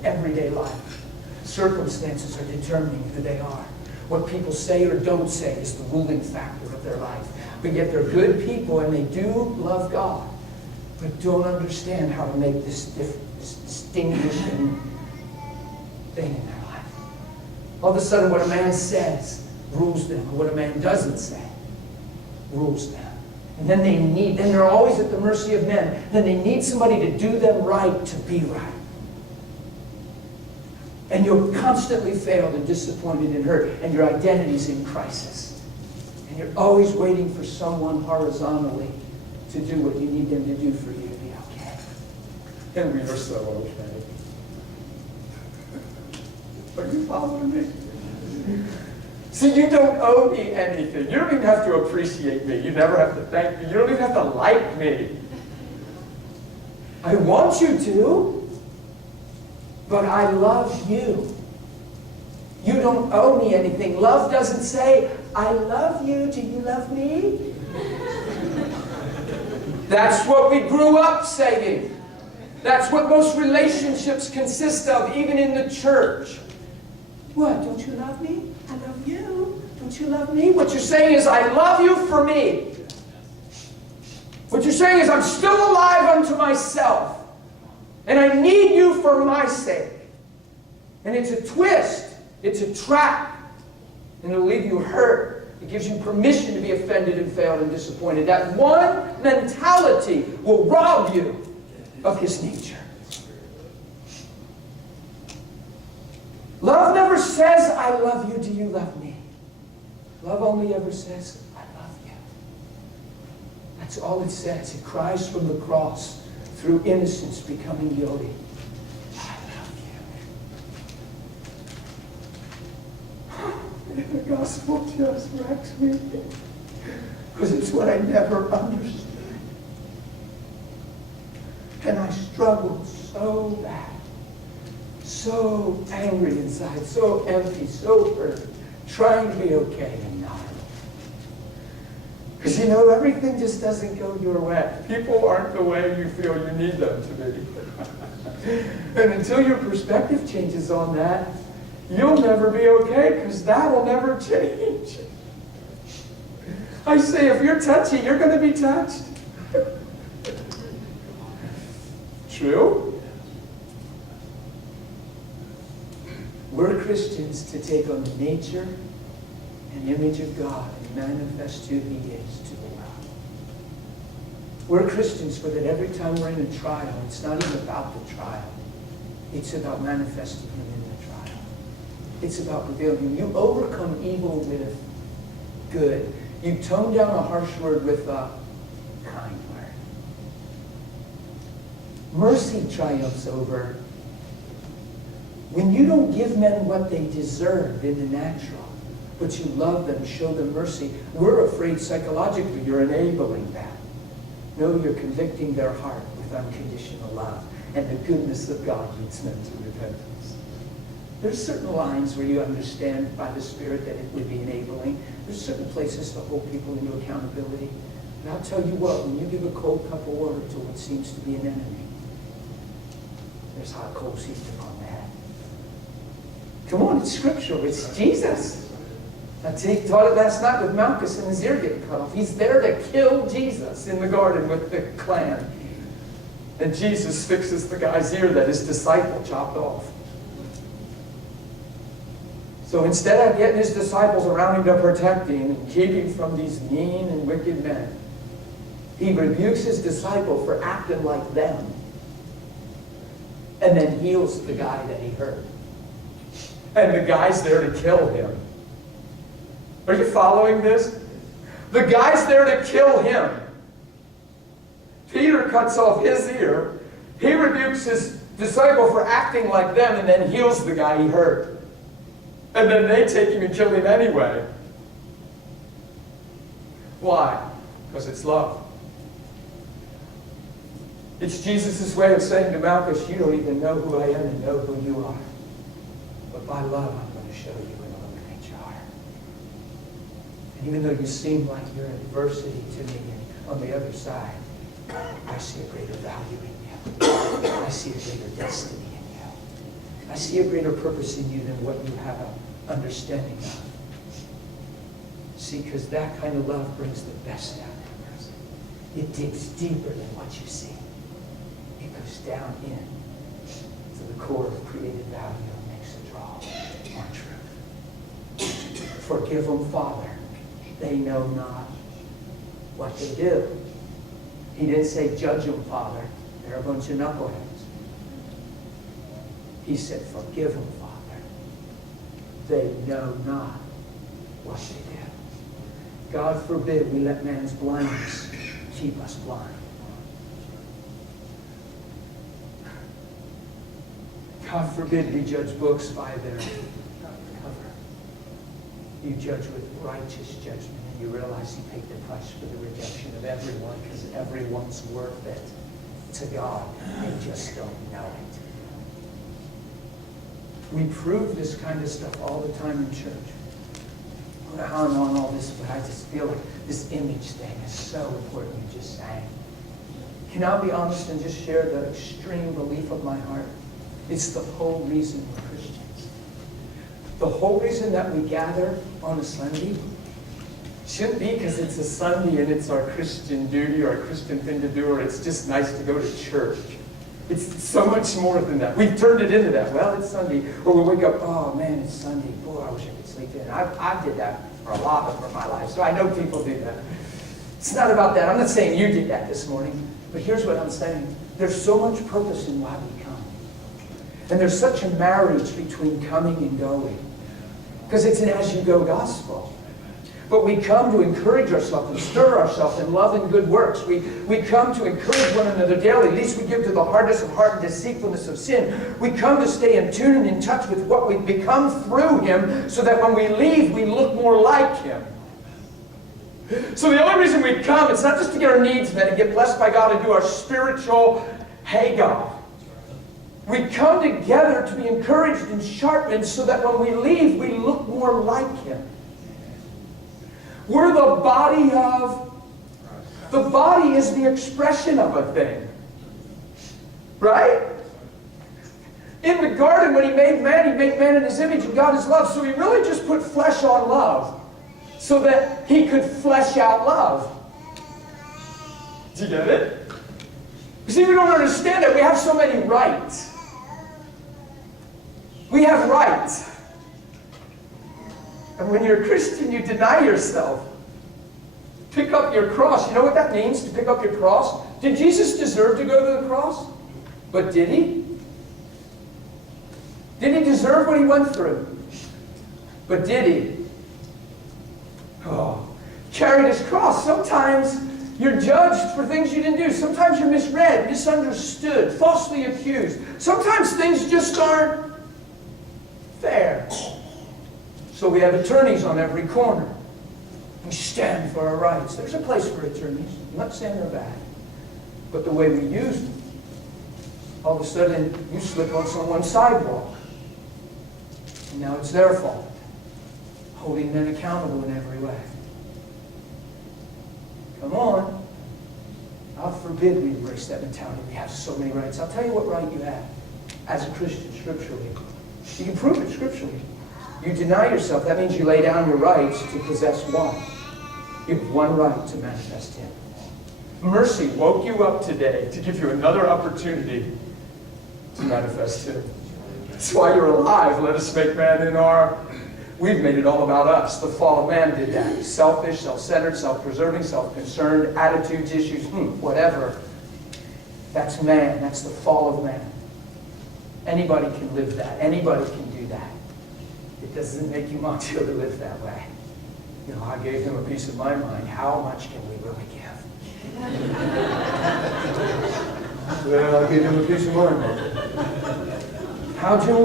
in everyday life. Circumstances are determining who they are. What people say or don't say is the ruling factor of their life. But yet they're good people and they do love God, but don't understand how to make this distinguishing thing in their life. All of a sudden what a man says rules them, or what a man doesn't say rules them. And then they're always at the mercy of men. Then they need somebody to do them right to be right. And you're constantly failed and disappointed and hurt, and your identity's in crisis. And you're always waiting for someone horizontally to do what you need them to do for you to be okay. And we are so okay. Are you following me? See, you don't owe me anything. You don't even have to appreciate me. You never have to thank me. You don't even have to like me. I want you to, but I love you. You don't owe me anything. Love doesn't say, I love you. Do you love me? That's what we grew up saying. That's what most relationships consist of, even in the church. What? Don't you love me? I love you. Don't you love me? What you're saying is, I love you for me. What you're saying is, I'm still alive unto myself. And I need you for my sake. And it's a twist. It's a trap. And it'll leave you hurt. It gives you permission to be offended and failed and disappointed. That one mentality will rob you of his nature. Love never says, I love you, do you love me? Love only ever says, I love you. That's all it says. It cries from the cross through innocence becoming guilty. I love you. And the gospel just wrecks me. Because it's what I never understood. And I struggled so bad. So angry inside, so empty, so hurt, trying to be okay and not. Because you know, everything just doesn't go your way. People aren't the way you feel you need them to be. And until your perspective changes on that, you'll never be okay, because that will never change. I say, if you're touchy, you're going to be touched. True? We're Christians to take on the nature and image of God and manifest who He is to the world. We're Christians so that every time we're in a trial, it's not even about the trial. It's about manifesting Him in the trial. It's about revealing Him. You overcome evil with good. You tone down a harsh word with a kind word. Mercy triumphs over. When you don't give men what they deserve in the natural, but you love them, show them mercy, we're afraid psychologically you're enabling that. No, you're convicting their heart with unconditional love, and the goodness of God leads them to repentance. There's certain lines where you understand by the Spirit that it would be enabling. There's certain places to hold people into accountability. And I'll tell you what, when you give a cold cup of water to what seems to be an enemy, there's hot coals heaped upon that. Come on, it's scriptural. It's Jesus. I taught it last night with Malchus and his ear getting cut off. He's there to kill Jesus in the garden with the clan. And Jesus fixes the guy's ear that his disciple chopped off. So instead of getting his disciples around him to protect him and keep him from these mean and wicked men, he rebukes his disciple for acting like them and then heals the guy that he hurt. And the guy's there to kill him. Are you following this? The guy's there to kill him. Peter cuts off his ear. He rebukes his disciple for acting like them and then heals the guy he hurt. And then they take him and kill him anyway. Why? Because it's love. It's Jesus' way of saying to Malchus, you don't even know who I am and know who you are. But by love, I'm going to show you and illuminate your heart. And even though you seem like you're in adversity to me, and on the other side, I see a greater value in you. I see a greater destiny in you. I see a greater purpose in you than what you have an understanding of. See, because that kind of love brings the best out of a person. It digs deeper than what you see. It goes down in to the core of created value and makes a draw on truth. Forgive them, Father. They know not what they do. He didn't say, judge them, Father. They're a bunch of knuckleheads. He said, forgive them, Father. They know not what they do. God forbid we let man's blindness keep us blind. God forbid we judge books by their cover. You judge with righteous judgment, and you realize He paid the price for the redemption of everyone, because everyone's worth it to God. They just don't know it. We prove this kind of stuff all the time in church. I don't know how I'm on all this, but I just feel like this image thing is so important. You just sang. Can I be honest and just share the extreme belief of my heart? It's the whole reason we're Christians. The whole reason that we gather on a Sunday shouldn't be because it's a Sunday and it's our Christian duty or a Christian thing to do, or it's just nice to go to church. It's so much more than that. We've turned it into that. Well, it's Sunday. Or we wake up, oh man, it's Sunday. Boy, I wish I could sleep in. I did that for a lot of my life, so I know people do that. It's not about that. I'm not saying you did that this morning, but here's what I'm saying. There's so much purpose in why we come. And there's such a marriage between coming and going. Because it's an as-you-go gospel. But we come to encourage ourselves and stir ourselves in love and good works. We come to encourage one another daily. At least we give to the hardness of heart and deceitfulness of sin. We come to stay in tune and in touch with what we've become through Him, so that when we leave, we look more like Him. So the only reason we come, it's not just to get our needs met and get blessed by God and do our spiritual, hey God. We come together to be encouraged and sharpened, so that when we leave, we look more like Him. We're the body of... The body is the expression of a thing. Right? In the garden, when He made man in His image, and God is love. So He really just put flesh on love, so that He could flesh out love. Do you get it? You see, we don't understand that. We have so many rights. We have rights. And when you're a Christian, you deny yourself. Pick up your cross. You know what that means, to pick up your cross? Did Jesus deserve to go to the cross? But did He? Did He deserve what He went through? But did He? Oh, carried His cross. Sometimes you're judged for things you didn't do. Sometimes you're misread, misunderstood, falsely accused. Sometimes things just aren't fair. So we have attorneys on every corner. We stand for our rights. There's a place for attorneys. I'm not saying they're bad. But the way we use them, all of a sudden you slip on someone's sidewalk. And now it's their fault. Holding them accountable in every way. Come on. God forbid we embrace that mentality. We have so many rights. I'll tell you what right you have as a Christian scripturally. You can prove it scripturally. You deny yourself. That means you lay down your rights to possess what? You have one right to manifest Him. Mercy woke you up today to give you another opportunity to manifest Him. That's why you're alive. Let us make man in our... We've made it all about us. The fall of man did that. Selfish, self-centered, self-preserving, self-concerned, attitudes, issues, whatever. That's man. That's the fall of man. Anybody can live that. Anybody can do that. It doesn't make you macho to live that way. You know, I gave him a piece of my mind. How much can we really give? Well, I gave him a piece of my mind. How'd you